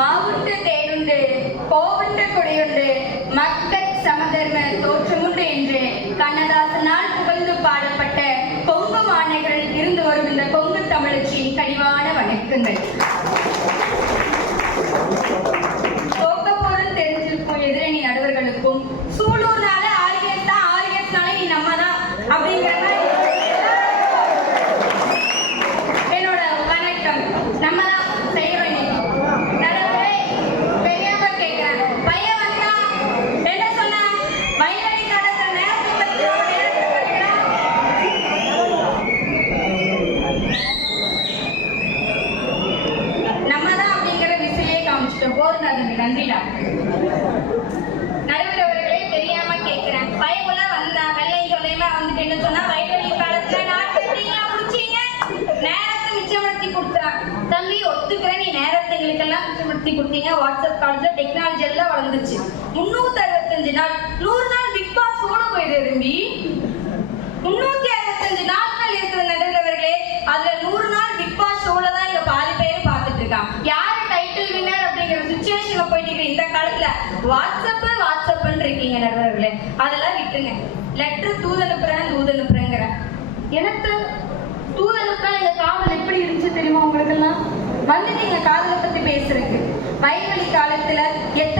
மாவுற்ற தேனுண்டு கோவுற்ற கொடியுண்டு மக்கட் சமதர்ம தோற்றமுண்டு என்று கண்ணதாசனால் புகழ்ந்து பாடப்பட்ட கொங்கு மாநகரில் இருந்து வரும் இந்த கொங்கு தமிழச்சியின் கழிவான வணக்கங்கள். கோக்கப்போரும் தெரிஞ்சிருக்கும் எதிரணி நடுவர்களுக்கும் எங்களுக்கெல்லாம் திருமணத்தை கொடுத்தீங்க. வாட்ஸ்அப் காலத்தில் டெக்னாலஜி எல்லாம் வளர்ந்துச்சு. முன்னூத்தி அறுபத்தஞ்சு நாள் நூறு நாள் பிக் பாஸ் போன போயிடு விரும்பி முன்னூத்தி அறுபத்தஞ்சு நாட்கள் இருக்கிற நடுவர்களே அதுல நூறு நாள் பிக் பாஸ் ஷோல தான் இங்க பாதி பேர் பார்த்துட்டு இருக்கான் யார் டைட்டில் வின்னர் அப்படிங்கிற சுச்சுவேஷன்ல போயிட்டு இந்த காலத்துல வாட்ஸ்அப் வாட்ஸ்அப்னு இருக்கீங்க நடுவர்களே. அதெல்லாம் விட்டுருங்க. லெட்டர் தூது அனுப்புறேன் தூது அனுப்புறேங்கிற எனக்கு தூது அனுப்புறா இந்த காவல் எப்படி இருந்துச்சு தெரியுமா உங்களுக்கு எல்லாம் வந்து நீங்க காதலை பத்தி பேசுறீங்க வயல்வெளி காலத்துல எத்தனை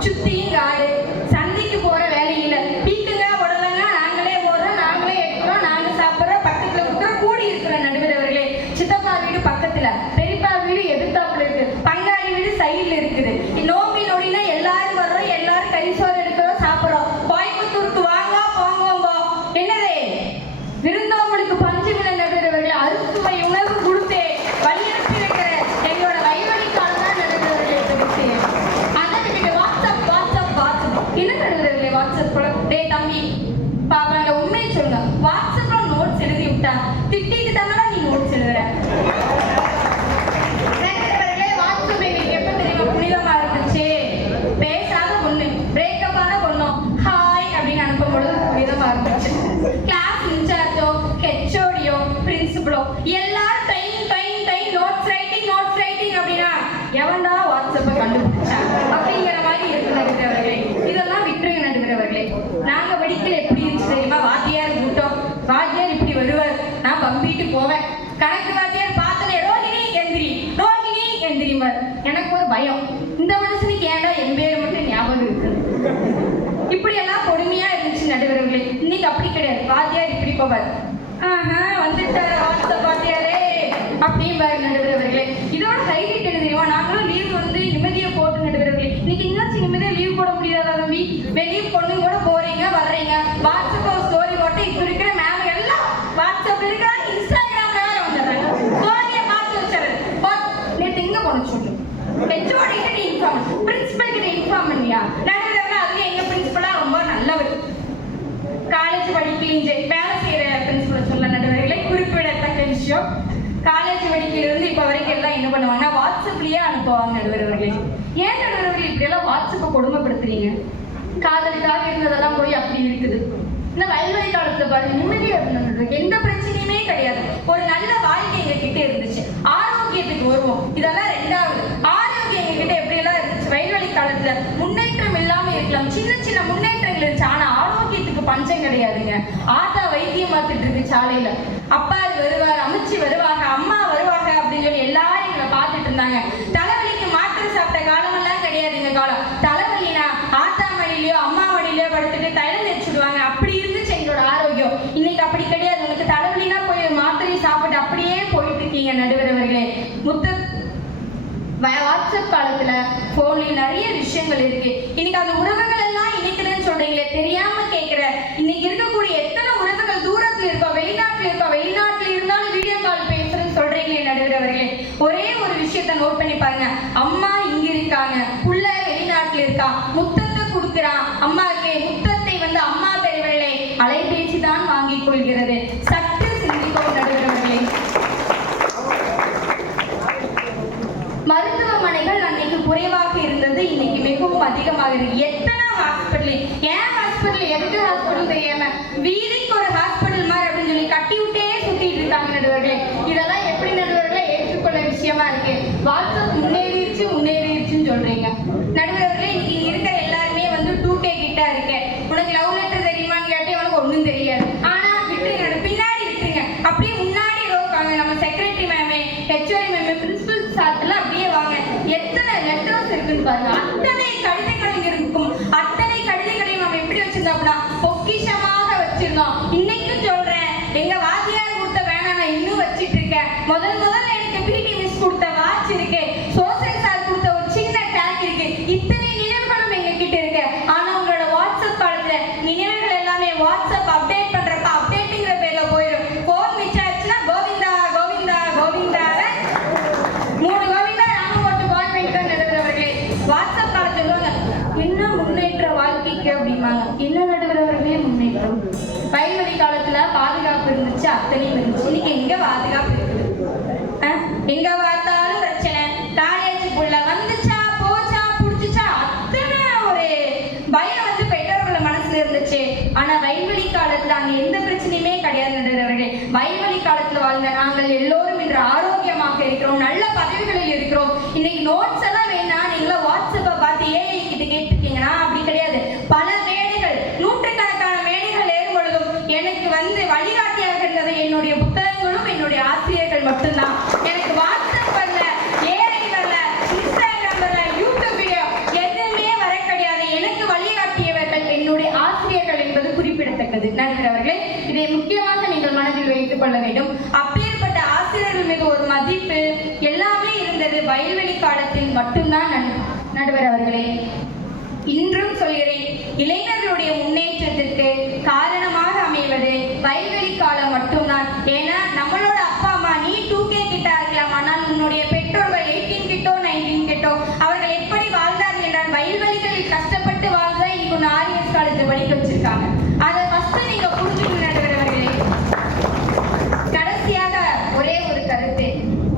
注定爱。திட்டா திட்டிட்டு தானே இந்த மனுஷனுக்கு ஏன்டா என் பேர் மட்டும் ஞாபகம் இருக்கு. இப்படி எல்லாம் பொறுமையா இருந்துச்சு நடுவர்களே. இன்னைக்கு அப்படி கிடையாது. வாத்தியார் இப்படி போவார். ஆஹா வந்துட்டார வார்த்த பாத்தியாரே அப்படின்னு நடுவர்களே. இதோட ஹைலைட் என்ன தெரியுமா? நாங்களும் லீவ் வந்து நிம்மதியை போட்டு நடுவர்களே. இன்னைக்கு என்னாச்சு? நிம்மதியா லீவ் போட முடியாதா தம்பி? வெளியே பொண்ணு கூட போறீங்க வர்றீங்க. வாட்ஸ் காலேஜ் படிப்பின் வேலை செய்கிற அப்படின்னு சொல்ல சொல்ல நடுவர்களை குறிப்பிடத்தக்க விஷயம். காலேஜ் படிப்பிலிருந்து இப்போ வரைக்கும் எல்லாம் என்ன பண்ணுவாங்கன்னா வாட்ஸ்அப்லேயே அனுப்புவாங்க நடுவர்களே. ஏன் நடுவர்கள் இப்படியெல்லாம் வாட்ஸ்அப்பை கொடுமைப்படுத்துறீங்க? காதலுக்காக இருந்ததெல்லாம் போய் அப்படி இருக்குது. இந்த வயல்வெளி காலத்தில் பாருங்க நிம்மதியாக இருந்தது. எந்த பிரச்சனையுமே கிடையாது. ஆரோக்கியத்துக்கு கிடையாதுங்க. ஆத்தா வைத்தியம் பார்த்துட்டு இருக்கு சாலையில. அப்பா வருவார் அமைச்சு வருவாங்க அம்மா வருவாங்க அப்படின்னு சொல்லி எல்லாரும் எங்களை பார்த்துட்டு இருந்தாங்க. தலைவலிக்கு மாத்திரை சாப்பிட்ட காலமெல்லாம் கிடையாது இந்த காலம். தலைவலினா ஆத்தா மடியிலயோ அம்மா மடியிலயோ படுத்துட்டு தைலம் தேய்ச்சிடுவாங்க அப்படி இருந்துச்சு எங்களோட ஆரோக்கியம். இன்னைக்கு அப்படி கிடையாது. உங்களுக்கு தலைவலினா போய் மாத்திரையை சாப்பிட்டு அப்படியே போயிட்டு இருக்கீங்க நடுவர் அவர்களே முத்த வாட்ஸ்அப் காலத்துல போன்ல நிறைய விஷயங்கள் இருக்கு. இன்னைக்கு அந்த உறவுகள் எல்லாம் இணைக்கிறேன்னு சொல்றீங்களே தெரியாம இருக்கக்கூடிய எத்தனை உறவுகள் தூரத்தில் இருப்பா வெளிநாட்டில் இருப்பா வெளிநாட்டில் இருந்தாலும் வீடியோ கால் பேசுறேன்னு சொல்றீங்களே நடுவர் ஒரே ஒரு விஷயத்த நோட் பண்ணி பாருங்க. அம்மா இங்க இருக்காங்க புள்ள வெளிநாட்டில் இருக்கா முத்தத்தை கொடுக்குறான் அம்மாவுக்கு முத்தத்தை வந்து அம்மா பெரியவர்களே அலைபேசி தான் வாங்கிக் கொள்கிறது. சற்று சிந்திப்போம் நடுவர் மருத்துவமனைகள் அன்னைக்கு குறைவாக இருந்தது இன்னைக்கு மிகவும் அதிகமாக இருக்கு. எத்தனை ஹாஸ்பிட்டல் ஹாஸ்பிட்டல் தெரியாம வீதிக்கு ஒரு ஹாஸ்பிட்டல் மாதிரி அப்படின்னு சொல்லி கட்டி விட்டே சுத்திட்டு இருக்காங்க நடுவர்களே. இதெல்லாம் எப்படி நடுவர்களே ஏற்றுக்கொள்ள விஷயமா இருக்கு? வாட்ஸ்அப் முன்னேறிடுச்சு முன்னேறிடுச்சுன்னு சொல்றீங்க. நடுவர்களே இன்னைக்கு இங்க இருக்கிற எல்லாருமே வந்து டூ கே கிட்ட இருக்கேன். உனக்கு லவ் லெட்டர் தெரியுமான்னு கேட்டே உனக்கு ஒண்ணும் தெரியாது. ஆனா விட்டுருங்க பின்னாடி விட்டுருங்க. அப்படியே முன்னாடி இருக்காங்க நம்ம secretary ma'am HOD ma'am principal சார்ட்ல அப்படியே வாங்க. எத்தனை லெட்டர்ஸ் இருக்குன்னு பாருங்க. அத்தனை கடிதங்கள் இங்க இருக்கும் அத்தனை கடிதங்களையும் நம்ம எப்படி வச்சிருந்தோம்னா பொக்கிஷமாக வச்சிருந்தோம் இன்னைக்கும் சொல்றேன் எங்க வாத்தியார் கொடுத்த வேணா நான் இன்னும் வச்சிட்டு இருக்கேன் முதல் முதல்ல எனக்கு பிடி மிஸ் கொடுத்த வாட்ச் இருக்கு. சோசியல் சார் கொடுத்த ஒரு சின்ன டேக் இருக்கு. இத்தனை நினைவுகளும் எங்க கிட்ட இருக்கு. ஆனா உங்களோட வாட்ஸ்அப் காலத்துல நினைவுகள் எல்லாமே வாட்ஸ்அப் அப்டேட் பண்றப்ப அப்டேட்டிங்கிற பேர்ல போயிடும் போன் மிஸ் ஆச்சுன்னா கோவிந்தா கோவிந்தா கோவிந்தா மூணு கோவிந்தா ராம போட்டு கால் பண்ணிட்டு வாட்ஸ்அப் காலத்துல சொல்லுவாங்க என்ன முன்னேற்ற வாழ்க்கைக்கு? அப்படிம்பாங்க. என்ன நடுவரவர்களே முன்னேற்றம். வயல்வெளி காலத்துல பாதுகாப்பு இருந்துச்சு அத்தனையும் இருந்துச்சு. இன்னைக்கு எங்க பாதுகாப்பு எங்க பார்த்தாலும் பிரச்சனை. காலேஜுக்குள்ள வந்துச்சா போச்சா புடிச்சுச்சா? அத்தனை ஒரு பயம் வந்து பெற்றோர்கள் மனசுல இருந்துச்சு. ஆனா வயல்வெளி காலத்துல அங்க எந்த பிரச்சனையுமே கிடையாது நடுவர்களே வயல்வெளி காலத்துல வாழ்ந்த நாங்கள் எல்லோரும் இன்று ஆரோக்கியமாக இருக்கிறோம் நல்ல பதவிகளில் இருக்கிறோம். இன்னைக்கு நோட்ஸ் எல்லாம் வேணா நீங்களா வாட்ஸ்அப்பை பார்த்து ஏஐ கிட்ட கேட்டுருக்கீங்கன்னா அப்படி கிடையாது. பல மேடைகள் நூற்றுக்கணக்கான மேடைகள் ஏறும் பொழுதும் எனக்கு வந்து வழிகாட்டியாக இருந்தது என்னுடைய புத்தகங்களும் என்னுடைய ஆசிரியர்கள் மட்டும்தான் எனக்கு வாட்ஸ்அப் வரல ஏஐ வரல இன்ஸ்டாகிராம் வரல யூடியூப் வீடியோ எதுவுமே வர கிடையாது எனக்கு வழிகாட்டியவர்கள் என்னுடைய ஆசிரியர்கள் என்பது குறிப்பிடத்தக்கது நடுவர் அவர்களே இதை முக்கியமாக நீங்கள் மனதில் வைத்துக் கொள்ள வேண்டும் அப்பேற்பட்ட ஆசிரியர்கள் மீது ஒரு மதிப்பு எல்லாமே இருந்தது வயல்வெளி காலத்தில் மட்டும்தான் நடு- நடுவர் அவர்களே இன்றும் சொல்கிறேன் இளைஞர்களுடைய முன்னேற்றத்திற்கு காரணமாக அமைவது வயல்வெளி காலம் மட்டும்தான். ஏன்னா நம்மளோட அப்பா அம்மா நீ டூ கே கிட்ட இருக்கலாம் ஆனால் உன்னுடைய பெற்றோர்கள் எயிட்டீன் கிட்டோ நைன்டீன் கிட்டோ அவர்கள் எப்படி வாழ்ந்தார்கள் என்றால் வயல்வெளிகளில் கஷ்டப்பட்டு வாழ்ந்தா இன்னைக்கு ஒன்று ஆரியஸ் காலேஜ் படிக்க வச்சிருக்காங்க அதை ஃபர்ஸ்ட் நீங்க புரிஞ்சுக்கணும் நடுவர்களே கடைசியாக ஒரே ஒரு கருத்து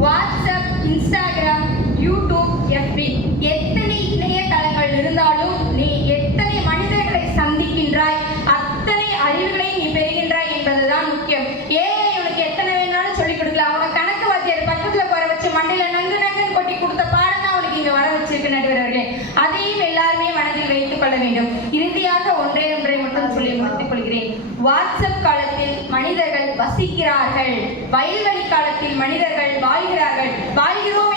வாட்ஸ்அப் இன்ஸ்டாகிராம் யூடியூப் எஃபி எத்தனை இணையதளங்கள் இருந்தாலும் நீ எத்தனை மனிதர்களை சந்திக்கின்றாய் அத்தனை அறிவுகளை நீ பெறுகின்றாய் என்பதுதான் முக்கியம் ஏஐ உனக்கு எத்தனை வேணாலும் சொல்லிக் கொடுக்கலாம் அவங்க கணக்கு வாத்தியார் பக்கத்துல போற வச்சு மண்டையில நங்கு நங்குன்னு கொட்டி கொடுத்த பாடம் தான் உனக்கு இங்க வர வச்சிருக்கு நடுவர்களே அதையும் எல்லாருமே மனதில் வைத்துக் கொள்ள வேண்டும் இறுதியாக ஒன்றே ஒன்றை மட்டும் சொல்லி முடித்துக் கொள்கிறேன் வாட்ஸ்அப் காலத்தில் மனிதர்கள் வசிக்கிறார்கள். வயல்வெளி காலத்தில் மனிதர்கள் வாழ்கிறார்கள். வாழ்கிறோம்